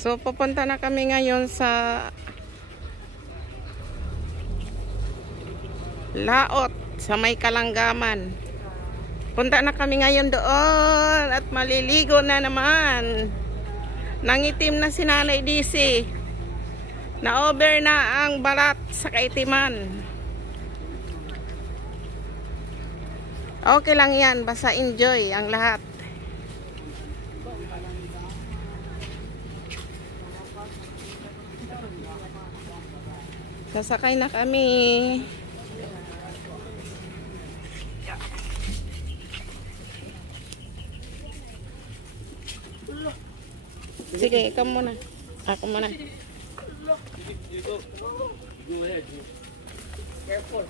So, pupunta na kami ngayon sa Laot, sa may Kalanggaman. Punta na kami ngayon doon at maliligo na naman. Nangitim na si Nanay DC. Na-over na ang balat sa kaitiman. Okay lang yan, basta enjoy ang lahat. Sasakay na kami. Sige, ikaw muna. Ako muna. Careful.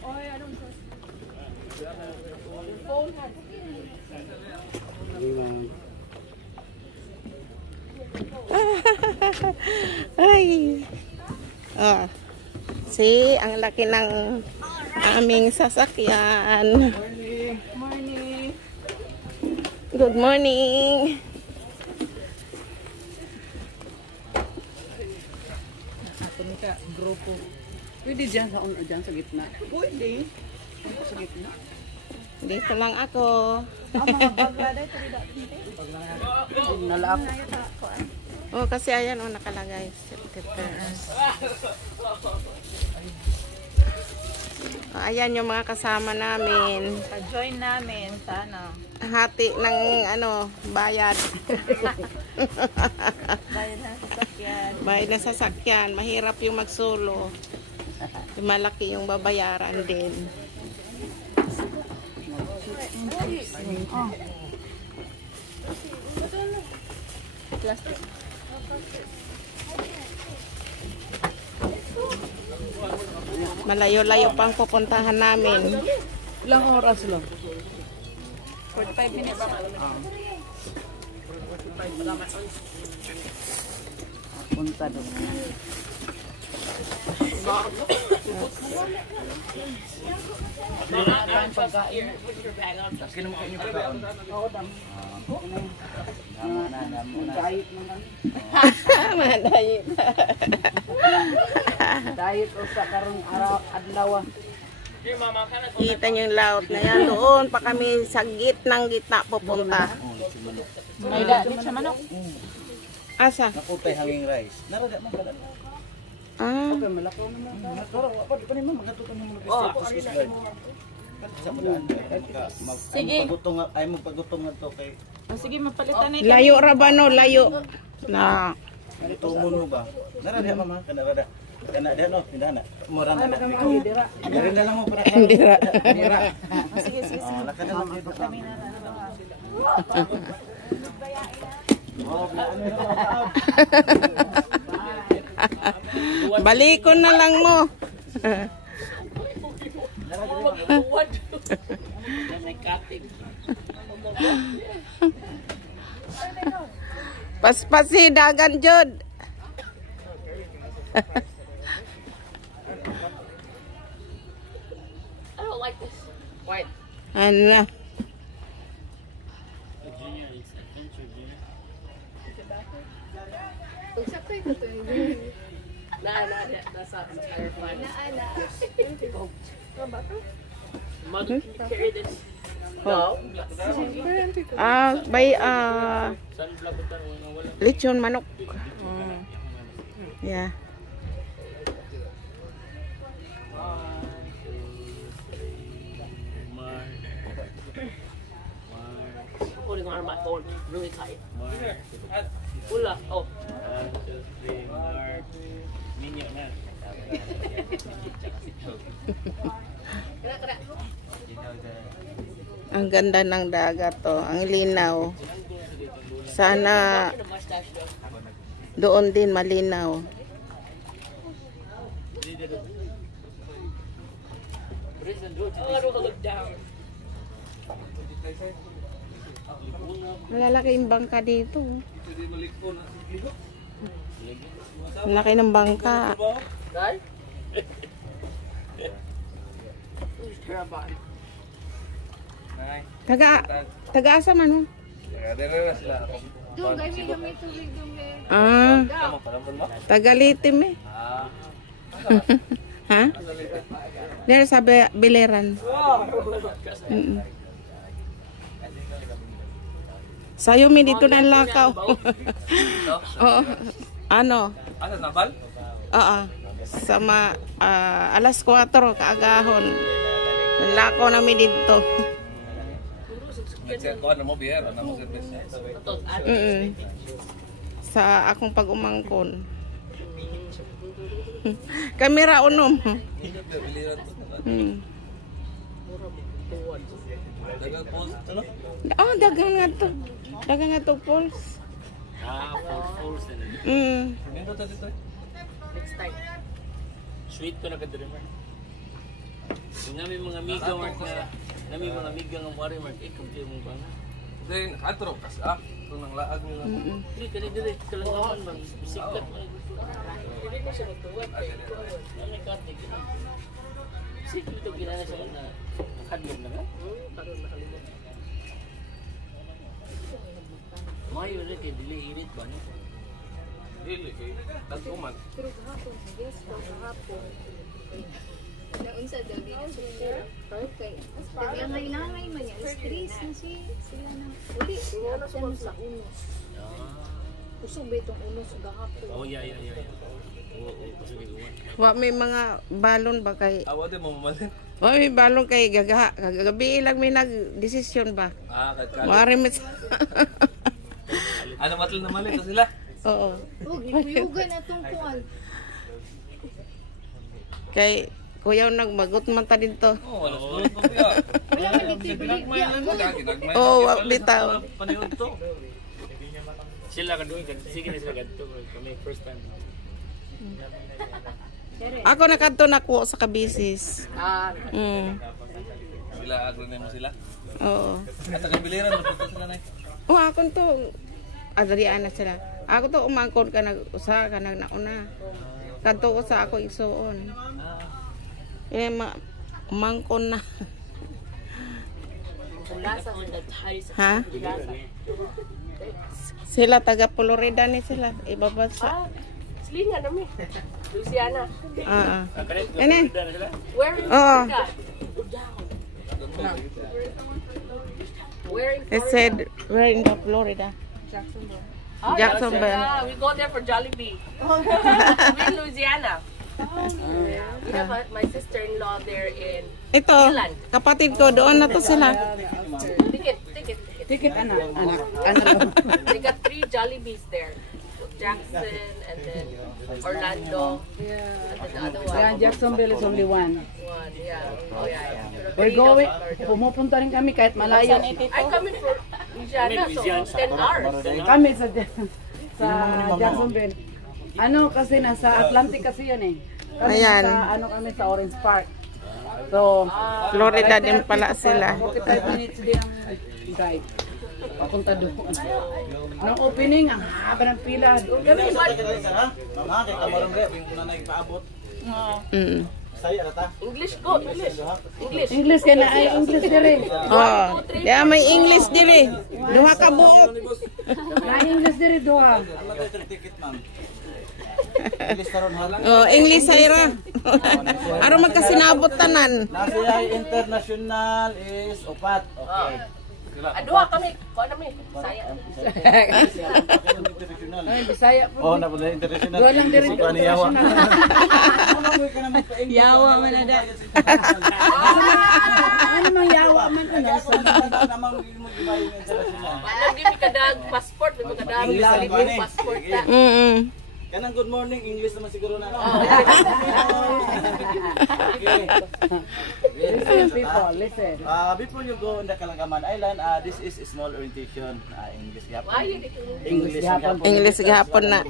Oh, I don't know. Your phone has Ay. Oh. See, ang laki ng aming sasakyan. morning. Good morning. Ka, grupo. Pwede dyan sa gitna. Pwede. Sa gitna. Dito lang ako. Mga bagla dahil ito rin nalap. Oh, kasi ayan oh nakalagay September. Oh, ayan yung mga kasama namin. Pa-join namin sana. Hati ng ano, bayad. Bayad na sasakyan. Bayad na sasakyan. Mahirap yung magsulo. Malaki yung babayaran din. Plastic. Malayo-layo pang pupuntahan namin. Ilang oras lang? 45 minutes. Punta doon. Madayit. Diet o sa karong araw adlaw. Kita niyo yung laot na yan. Doon pa kami sa gitnang gitna pupunta. May dati sa manok. Asa? Nakutay hanging rice. Naraga man kada. Ah. Okay, malakaw naman. Nakara wa pa ni man magatutan mo Coast Guard. Sa mudaan. Sige. Pagutong ay mo pagutong to kay. Sige, mapalitan na Layo ra ba no? Layo. Na. Tumon mo ba? Naraga mama kanarada. Kana dia no, pindana. Murang na. dira. Garin lang mo para. Dira. Dira. Sige, sige. Lakad na lang dito. Kami na ano. Balikon na lang mo. Paspasi dagan jud. I don't like this. White. Ano? That's not an entire flight. Mother, can you carry this? No. By lechon manok. Yeah. Holding on my phone really tight. Hula. Oh. Ang ganda ng dagat to, ang linaw. Sana doon din malinaw. Oh, I don't look down. Malalaki yung bangka dito. Malaki ng bangka. Right? Who's terrified? Taga-asa man oh. Doon, guys, may gamit tubig doon, guys. Ah, Tagalitim eh. Ha? There sa Biliran. Sayo mi dito na lakaw. Oo. Ano? Asa nabal? Oo. Alas 4 kaagahon. Lakaw namin dito. Nagsertuhan na mo biyer, ano mo service? Sa akong pag-umangkon. Kamera unom. Dagang post, ano? Oh, dagang nga to. Dagang nga to, Pauls. Post. Nito ta dito. Next time. Sweet ko na kadiri man. Kung namin mga amiga mark na namin mga amiga ng wari mark ikog di mo ba na. Then atro kas kung nang laag nila. Di kani dire kalangawan man sikat man. Dili ko siya magtuwad. Ano ka tigil. Sikat to ginana siya na nakadlog na. Karon nakalimot. Mayo na kay dili init ba ni? Dili kay tagkuman. Pero kahapon, yes, kahapon. Naunsa daw di na super. Okay. Langay-langay man yan. Stress na sila na. Uli, absent sa unos. Kusog ba itong unos gahapon? Oh, yeah. Oo, kusugin ko. Wa may mga balon ba kay Awa din mo mamalin. wa may balon kay gagaha. Kagabi lang may nag-desisyon ba. Kadkali. Wari mit. Ano matl na malit sila? Oo. Oh, gipuyugan na itong kuwan. Kay kuya nagmagot man ta dito. Oh, alas 2 pa biya. Wala man nagtibilig. Oh, wa bitaw. Panihon to. Sila ka doon, sige na sila ganito. Kami first time. Ako nakadto nako sa kabisis. Sila agro na mo sila. Oo. At taga-biliran magpunta sila na. Oh, ako to adriana sila. Ako to umangkon ka nag-usa ka nauna. Kadto ko sa ako igsuon. Umangkon na. Ha? Sila taga Florida ni sila. Ibaba sa Slinga namin. Louisiana. Ene. Where in Oo. Florida? Where in They Florida? said we're in the Florida. Oh, Jacksonville. Yeah, we go there for Jollibee. We're in Louisiana. We have my sister-in-law there in Ito, kapatid ko doon na to sila. Ticket, anak. They got 3 Jollibees there. Jackson and then Orlando and then the other one. Yeah, Jacksonville is only one. Yeah. Oh yeah. We're going, pumupunta rin kami kahit malayo. I coming for Louisiana, so 10 hours. Kami sa Jacksonville. Ano kasi nasa Atlantic kasi yun eh. Kami Ayan. kami sa Orange Park. So, Florida din pala sila. 45 minutes din ang drive. Papunta doon. Nung opening, ang haba ng pila. Mama, kay kamarong re, yung nanay paabot. Saya rata. English go, English. English kaya na ay English dire. Oh, may English diri. Duha ka buok. Na English dire duha. Ano tayo ticket, ma'am? English karon ha. Oh, English sayra. Aron magkasinabot tanan. Nasa international is upat. Okay. Aduha kami, ko na mi. Saya. International. Ay, Bisaya po. Oh, na pala international. Duha lang dire Suka ni Yawa. Yawa man na da. Ano mang yawa man ano? Namang mo gibayo ng international. Wala di mi kadag passport, mi kadag Philippine passport ta. Kanang good morning, English naman siguro na. Okay. Listen people, listen. Before you go in the Kalangaman Island, this is a small orientation. English gapon. Why you English gapon. English gihapon na.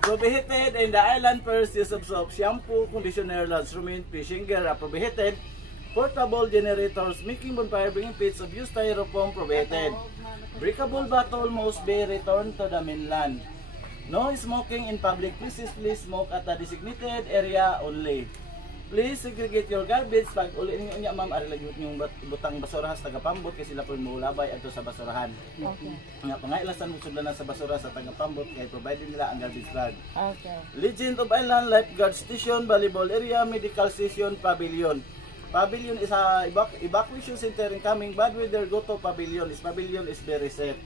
Prohibited in the island first use of soap, shampoo, conditioner, instrument, fishing gear are prohibited. Portable generators, making bonfire, bringing pits of used styrofoam prohibited. Breakable bottle must be returned to the mainland. No smoking in public places. Please smoke at the designated area only. Please segregate your garbage. Pag uli ninyo niya ma'am, ari lagi yung butang basurahan sa tagapambot kasi sila po mulabay adto sa basurahan. Okay. Nga pangailasan mo sudlanan sa basura sa tagapambot kay provide nila ang garbage bag. Okay. Legend of Island Lifeguard Station, Volleyball Area, Medical Station, Pavilion. Pavilion is a evacuation center in coming bad weather. Go to Pavilion. Pavilion is very safe.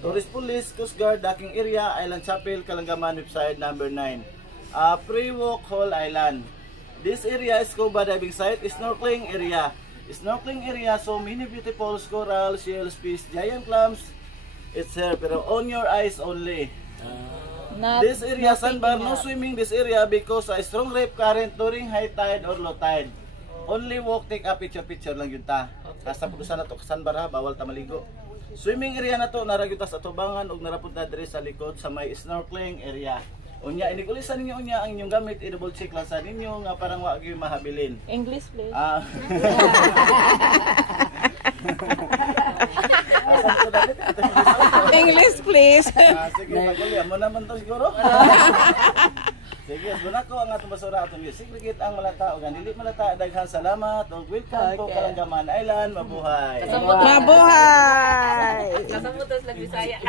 Tourist Police, Coast Guard, Docking Area, Island Chapel, Kalangaman, website number 9. Pre-walk Hall Island. This area is scuba diving site, snorkeling area. Snorkeling area, so many beautiful coral, shells, fish, giant clams. It's here, pero on your eyes only. This area, sandbar, no swimming this area because a strong wave current during high tide or low tide. Only walk, take a picture lang yun ta. Sa pudusan na to, sandbar ha, bawal ta maligo. Swimming area na to, naragyutas sa tubangan ug narapod na diri sa likod sa may snorkeling area. Unya, inigulisan ninyo unya ang inyong gamit, i-double check lang sa ninyo nga parang wag yung mahabilin. English, please. English, please. Sige, paguli. Amo naman to siguro. Sige, muna ko ang atong basura atong segregate ang malata ug dili malata. Daghang salamat ug welcome to Kalangaman Island. Mabuhay. Mabuhay. Kasamutos lang Bisaya.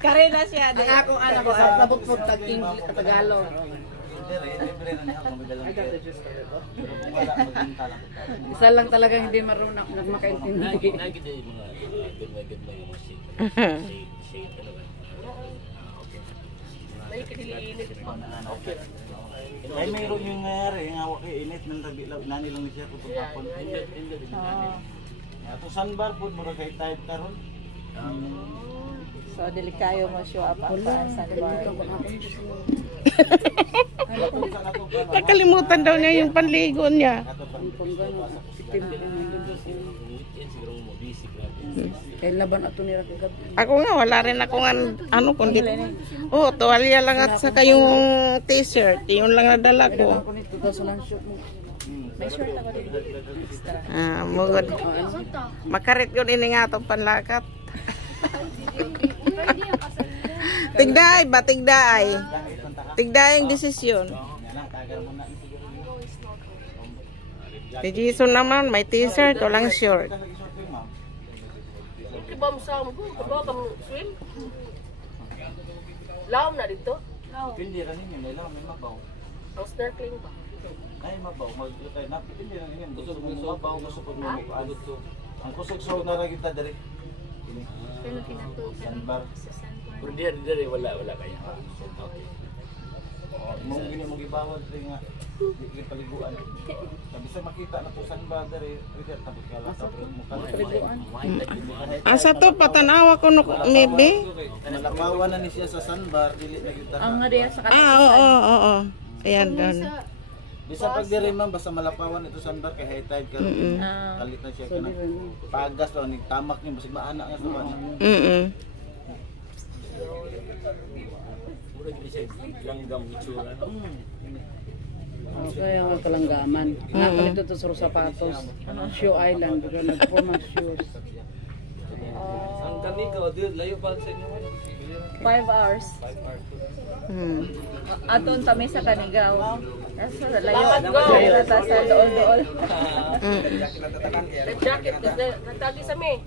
Kare na siya. Ang akong anak ko, at nabukpog tag-English, Tagalog. Isa lang talaga hindi marunong makaintindi. Nakikita yung mga gagmay yung shade. Ay mayroon yung ngayari nga kay init nang tabilaw nani lang ni siya kung hapon. Ato sandbar pud mura kay tide karon. So, delikayo mo siya apa sandbar. Nakalimutan daw niya yung panligo niya. Kaya laban ato nila kagabi. Ako nga, wala rin ako nga, ano, kundi, tuwalya lang at saka yung t-shirt, yun lang nadala ko. Ako nito, daw sa lunch mo. May short ako din. Extra. Mugod. Makarit yun ini nga itong panlakat. Tigday ba, tigday? Tigday ang desisyon. Si Jason naman, may t-shirt, walang short. Ibang sa mo, kabawa kang swim? Laom na dito? Pindi ra ninyo nila may mabaw. Ang snorkeling ba? Ay mabaw maglutay na pindi ra ninyo gusto mo mabaw gusto mo ano to. Ang kusog so na ra kita diri. Pero pinatukan Sandbar. sa sandbar. Pero di wala kaya. Okay. Mong gini mong gibawal diri nga di paliguan. Sabi sa makita na to sandbar diri, pwede tapos kala sa Paliguan. Asa to, patanawa ko no, maybe? Nalapawan na ni siya sa sandbar, dili na kita. Ang nga diya sa Oo. Ayan doon. Bisa pag diri man basta malapawan ito sandbar kay high tide karon. Kalit na siya kana. Pagas daw ni tamak niya basig maana nga sa bana. Mura gini siya langgam itsura. Kaya nga Kalanggaman. Nakalito to sa sapatos. Shoe Island. Pero nag-formal shoes. Ang kami ka, layo pa sa inyo. 5 hours. Aton kami sa Kanigaw. Sa layo ta sa dool-dool. Life jacket, natagi sa me.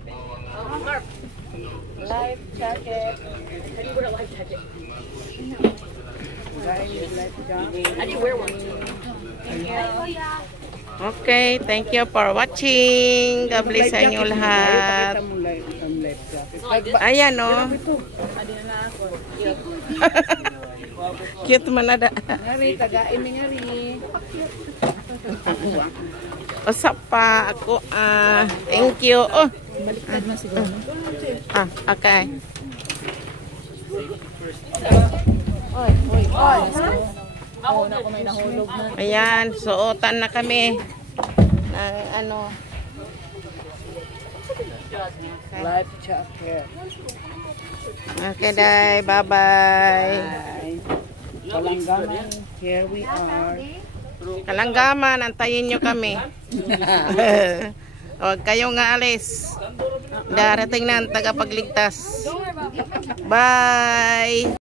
Mark. Life jacket. Hindi ko na life jacket. I didn't wear one. Okay, thank you for watching. God bless sa inyo lahat. Ayan o. Cute man na da. Ngari, tagain ni ngari. Usap pa ako. Thank you. Oh. Okay. Ayan, suotan na kami ng ano. Life jacket. Okay, day. Bye-bye. Kalanggaman. Here we are. Kalanggaman, antayin nyo kami. Huwag kayong aalis. Darating na ang tagapagligtas. Bye!